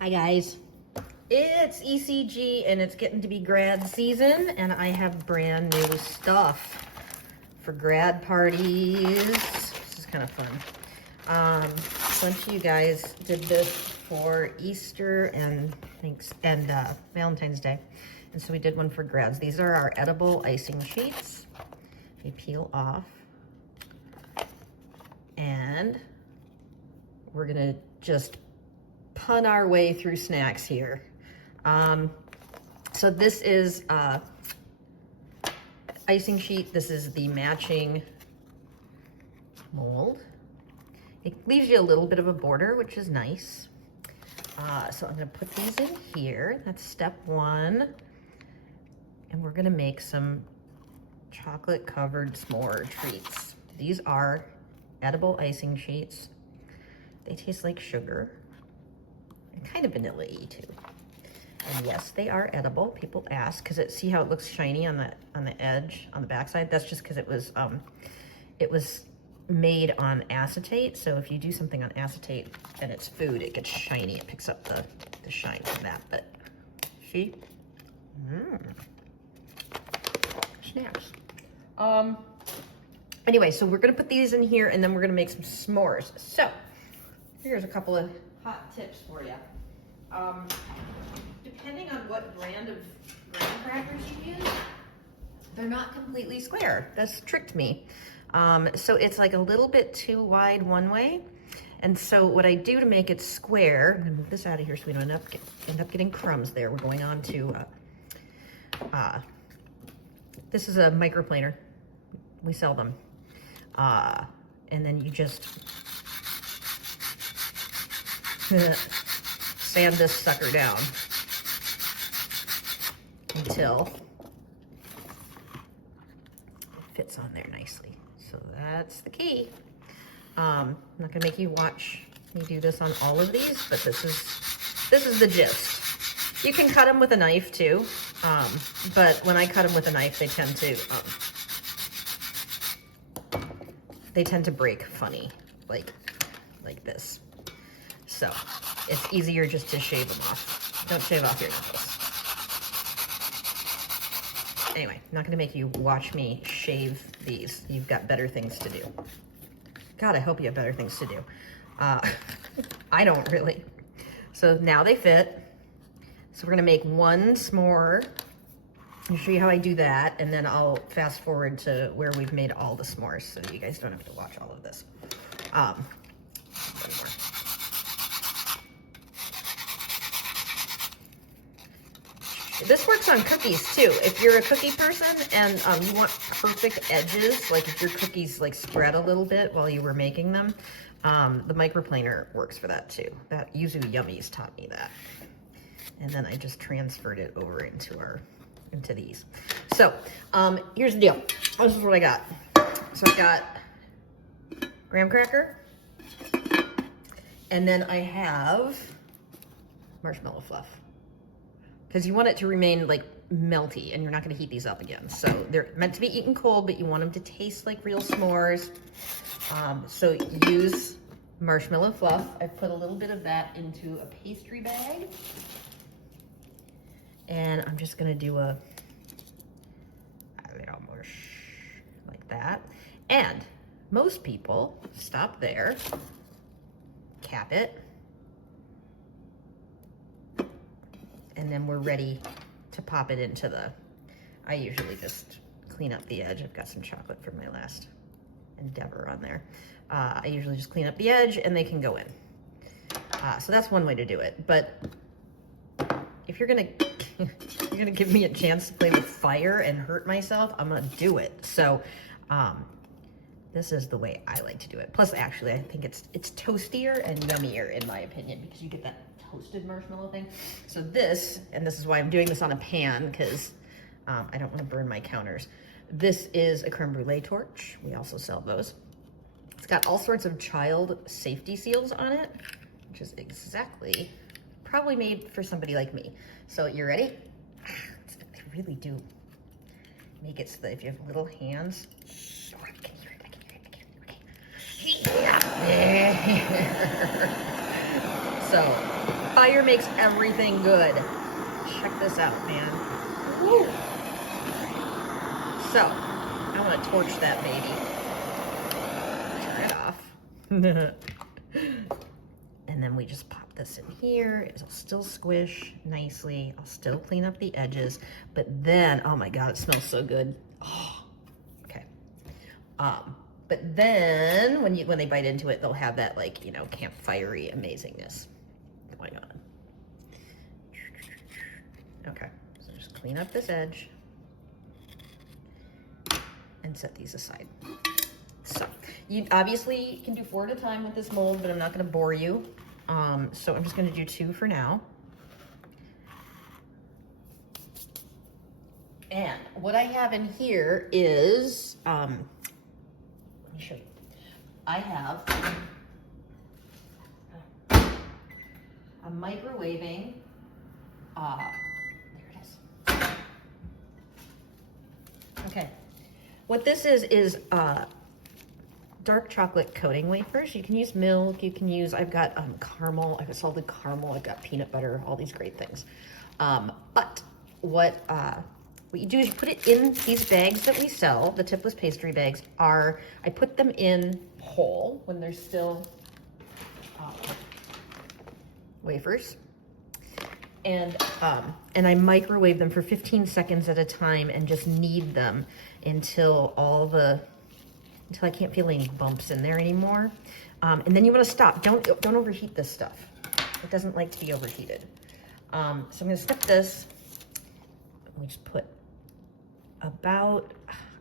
Hi guys. It's ECG and it's getting to be grad season and I have brand new stuff for grad parties. This is kind of fun. A bunch of you guys did this for Easter and Valentine's Day. And so we did one for grads. These are our edible icing sheets. They peel off. And we're gonna just pun our way through snacks here. So this is icing sheet. This is the matching mold. It leaves you a little bit of a border, which is nice. So I'm gonna put these in here. That's step one. And we're gonna make some chocolate covered s'more treats. These are edible icing sheets. They taste like sugar. And kind of vanilla-y too. And yes, they are edible. People ask because see how it looks shiny on the edge on the backside. That's just because it was made on acetate. So if you do something on acetate and it's food, it gets shiny. It picks up the shine from that. But see, snaps. Anyway, so we're gonna put these in here and then we're gonna make some s'mores. So here's a couple of hot tips for you. Depending on what brand of graham crackers you use, they're not completely square. That's tricked me. So it's like a little bit too wide one way. And so what I do to make it square, I'm gonna move this out of here so we don't end up getting crumbs there. We're going on to, this is a microplaner. We sell them. And then you just sand this sucker down until it fits on there nicely. So that's the key. I'm not gonna make you watch me do this on all of these, but this is the gist. You can cut them with a knife too, but when I cut them with a knife, they tend to break funny, like this. So it's easier just to shave them off. Don't shave off your knuckles. Anyway, I'm not gonna make you watch me shave these. You've got better things to do. God, I hope you have better things to do. I don't really. So now they fit. So we're gonna make one s'more. I'll show you how I do that, and then I'll fast forward to where we've made all the s'mores so you guys don't have to watch all of this. This works on cookies too. If you're a cookie person and you want perfect edges, like if your cookies like spread a little bit while you were making them, the microplaner works for that too. That Yuzu Yummies taught me that. And then I just transferred it over into these. So here's the deal. This is what I got. So I got graham cracker, and then I have marshmallow fluff. Because you want it to remain like melty and you're not gonna heat these up again. So they're meant to be eaten cold, but you want them to taste like real s'mores. So use marshmallow fluff. I put a little bit of that into a pastry bag. And I'm just gonna do a little more like that. And most people stop there, cap it, and then we're ready to pop it into I usually just clean up the edge. I've got some chocolate from my last endeavor on there. I usually just clean up the edge and they can go in. So that's one way to do it. But if you're gonna give me a chance to play with fire and hurt myself, I'm gonna do it. So this is the way I like to do it. Plus, actually, I think it's toastier and yummier in my opinion because you get that toasted marshmallow thing. So this is why I'm doing this on a pan because I don't want to burn my counters. This is a creme brulee torch. We also sell those. It's got all sorts of child safety seals on it, which is exactly probably made for somebody like me. So you ready? They really do make it so that if you have little hands, I can hear it. Okay. So fire makes everything good. Check this out, man. Woo. So, I want to torch that baby. Turn it off. And then we just pop this in here. It'll still squish nicely. I'll still clean up the edges. But then, oh my God, it smells so good. Oh, okay. But then when they bite into it, they'll have that, like, you know, campfire-y amazingness going on. Okay, so just clean up this edge and set these aside. So you obviously can do 4 at a time with this mold, but I'm not going to bore you. So I'm just going to do 2 for now. And what I have in here is, let me show you. I have a microwaving, there it is. Okay, what this is dark chocolate coating wafers. You can use milk, you can use, I've got caramel, I've got salted caramel, I've got peanut butter, all these great things. But what you do is you put it in these bags that we sell, the tipless pastry bags I put them in whole when they're still wafers. And I microwave them for 15 seconds at a time and just knead them until I can't feel any bumps in there anymore. And then you want to stop. Don't overheat this stuff. It doesn't like to be overheated. So I'm going to snip this. We just put about,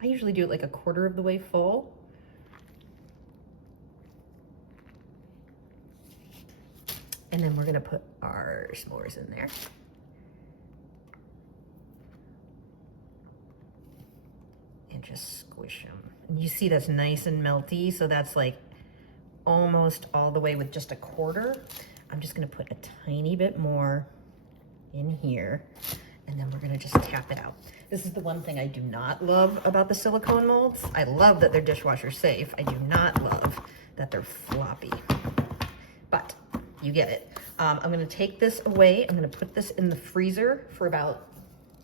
I usually do it like 1/4 of the way full. And then we're going to put our s'mores in there. And just squish them. And you see that's nice and melty, so that's like almost all the way with just 1/4. I'm just gonna put a tiny bit more in here, and then we're gonna just tap it out. This is the one thing I do not love about the silicone molds. I love that they're dishwasher safe. I do not love that they're floppy, but you get it. I'm gonna take this away. I'm gonna put this in the freezer for about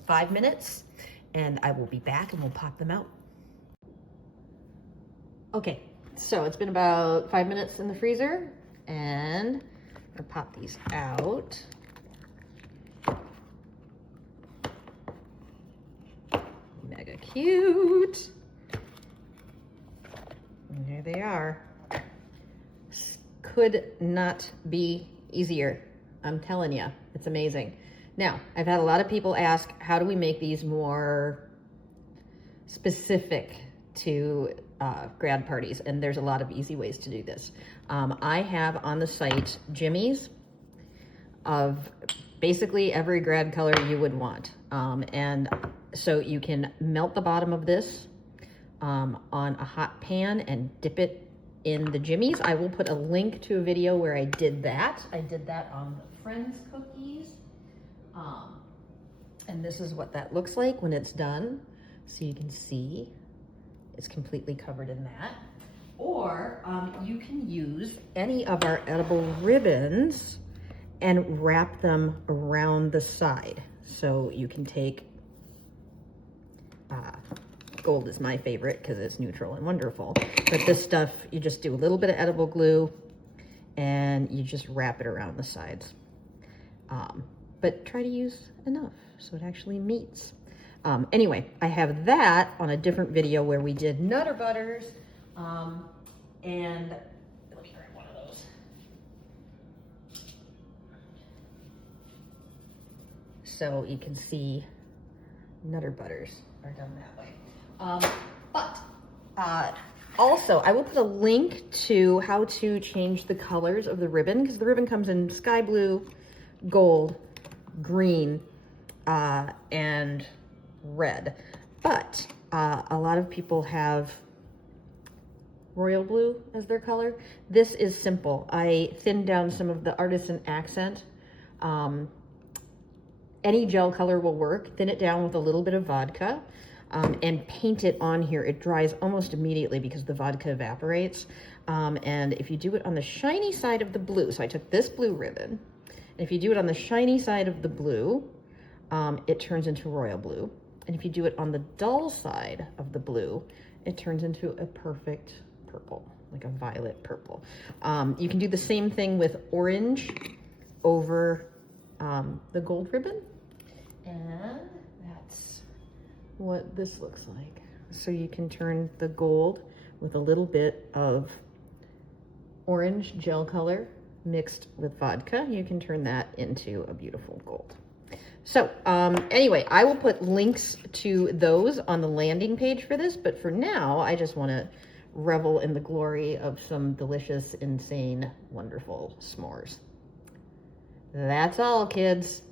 5 minutes, and I will be back and we'll pop them out. Okay, so it's been about 5 minutes in the freezer, and I'm gonna pop these out. Mega cute. And here they are. Could not be easier. I'm telling you, it's amazing. Now, I've had a lot of people ask, how do we make these more specific to grad parties? And there's a lot of easy ways to do this. I have on the site jimmies of basically every grad color you would want. And so you can melt the bottom of this on a hot pan and dip it in the jimmies. I will put a link to a video where I did that. I did that on the Friends cookies. And this is what that looks like when it's done. So you can see it's completely covered in that. Or you can use any of our edible ribbons and wrap them around the side. So you can take, gold is my favorite because it's neutral and wonderful. But this stuff, you just do a little bit of edible glue and you just wrap it around the sides. But try to use enough so it actually meets. Anyway, I have that on a different video where we did Nutter Butters. And let me grab one of those. So you can see Nutter Butters are done that way. Also, I will put a link to how to change the colors of the ribbon, because the ribbon comes in sky blue, gold, green, and red. But a lot of people have royal blue as their color. This is simple. I thinned down some of the artisan accent. Any gel color will work. Thin it down with a little bit of vodka and paint it on here. It dries almost immediately because the vodka evaporates. And if you do it on the shiny side of the blue, so I took this blue ribbon If you do it on the shiny side of the blue, it turns into royal blue. And if you do it on the dull side of the blue, it turns into a perfect purple, like a violet purple. You can do the same thing with orange over the gold ribbon. And that's what this looks like. So you can turn the gold with a little bit of orange gel color mixed with vodka. You can turn that into a beautiful gold. So anyway, I will put links to those on the landing page for this, but for now, I just want to revel in the glory of some delicious, insane, wonderful s'mores. That's all, kids.